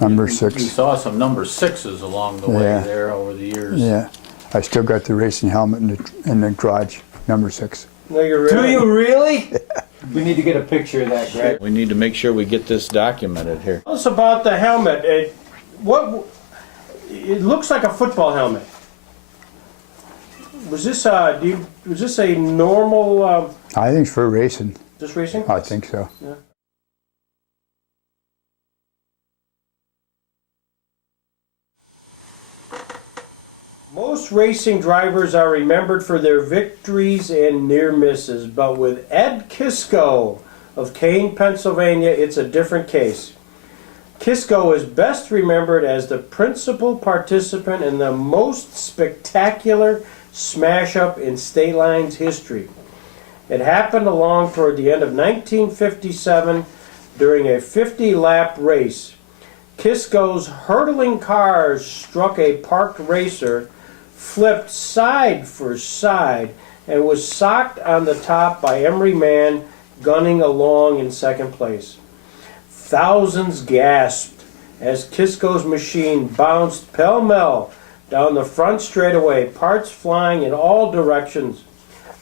Number You 6. saw some number 6s along the way Yeah. there over the years. Yeah. I still got the racing helmet in the garage. Number 6. No, you're really. Do you really? We need to get a picture of that, Greg. We need to make sure we get this documented here. Tell us about the helmet. It looks like a football helmet. Was this was this a normal I think it's for racing. just racing? I think so. Yeah. Most racing drivers are remembered for their victories and near misses, but with Ed Kisko of Kane, Pennsylvania, it's a different case. Kisko is best remembered as the principal participant in the most spectacular smash-up in Stateline's history. It happened along toward the end of 1957 during a 50-lap race. Kisko's hurtling cars struck a parked racer, flipped side for side, and was socked on the top by Emery Mann gunning along in second place. Thousands gasped as Kisko's machine bounced pell-mell down the front straightaway, parts flying in all directions.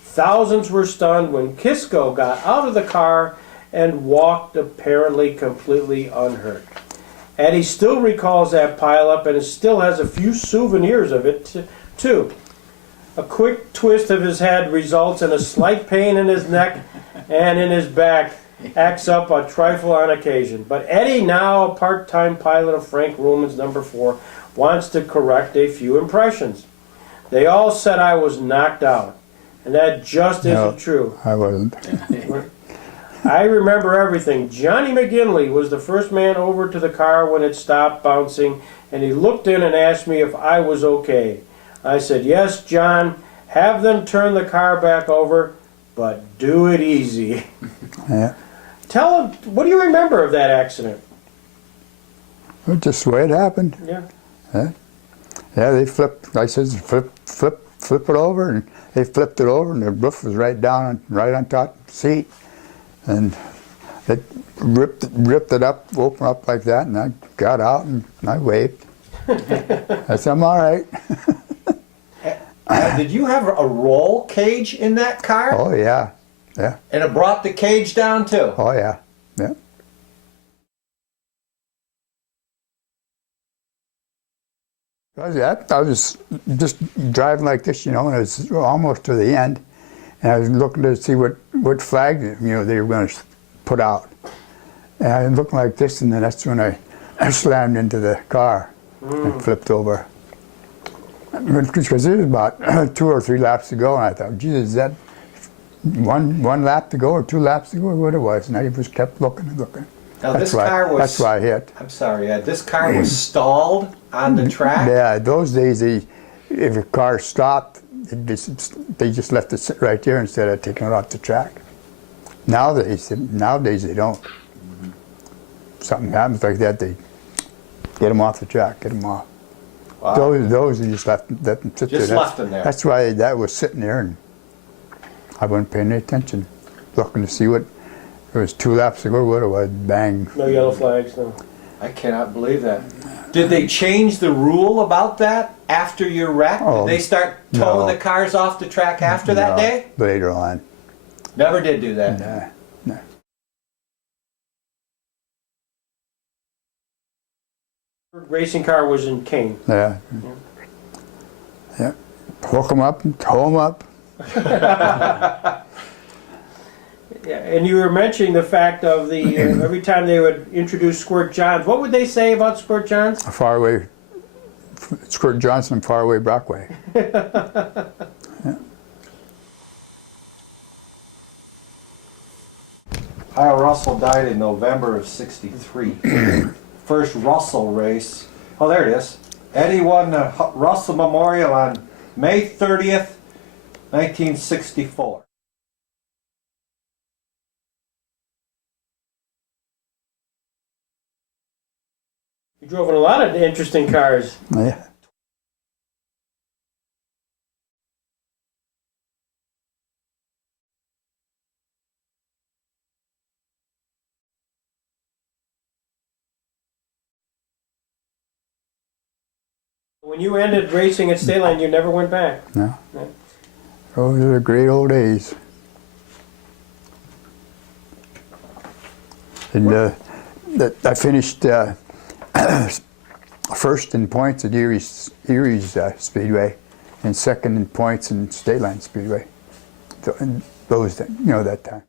Thousands were stunned when Kisko got out of the car and walked apparently completely unhurt. Eddie still recalls that pileup and still has a few souvenirs of it too. A quick twist of his head results in a slight pain in his neck and in his back. Acts up a trifle on occasion. But Eddie, now a part-time pilot of Frank Ruhlman's number 4, wants to correct a few impressions. They all said I was knocked out, and that just isn't true. I wasn't. I remember everything. Johnny McGinley was the first man over to the car when it stopped bouncing, and he looked in and asked me if I was okay. I said, "Yes, John, have them turn the car back over, but do it easy." Yeah. Tell him, what do you remember of that accident? Well, just the way it happened. Yeah. Yeah, they flipped. I said, flip it over, and they flipped it over, and the roof was right on top of the seat, and it ripped it up, opened up like that, and I got out and I waved. I said, "I'm all right." Did you have a roll cage in that car? Oh yeah, yeah. And it brought the cage down too? Oh yeah, yeah. I was just driving like this, and it was almost to the end, and I was looking to see what flag they were going to put out. And I was looking like this, and then that's when I slammed into the car and flipped over. Because it was about 2 or 3 laps to go, and I thought, "Jesus, is that one lap to go or 2 laps to go, or what it was?" And I just kept looking and looking. Now that's why I hit. I'm sorry, this car was stalled on the track? Yeah, those days, if a car stopped, they just left it sit right there instead of taking it off the track. Nowadays they don't. Something happens like that, they get them off the track, get them off. Wow. Those they just left them sit there. Just left them there. That's why that was sitting there, and I wasn't paying any attention, looking to see what. It was 2 laps to go, what it was, bang. No yellow flags, no. I cannot believe that. Did they change the rule about that after your wreck? Oh, Did they start towing no. the cars off the track after that No, day? later on. Never did do that. No. Racing car was in Kane. Yeah. Yeah. Hook them up and tow them up. Yeah, and you were mentioning the fact of the every time they would introduce Squirt Johns. What would they say about Squirt Johns? Faraway, Squirt Johnson, Faraway Brockway. Yeah. Kyle Russell died in November of '63. First Russell race. Oh, there it is. Eddie won the Russell Memorial on May 30th, 1964. You drove in a lot of interesting cars. Yeah. When you ended racing at Stateline, you never went back. No. Yeah. Those are the great old days. And I finished first in points at Erie's Speedway, and second in points in Stateline Speedway. Those, that time.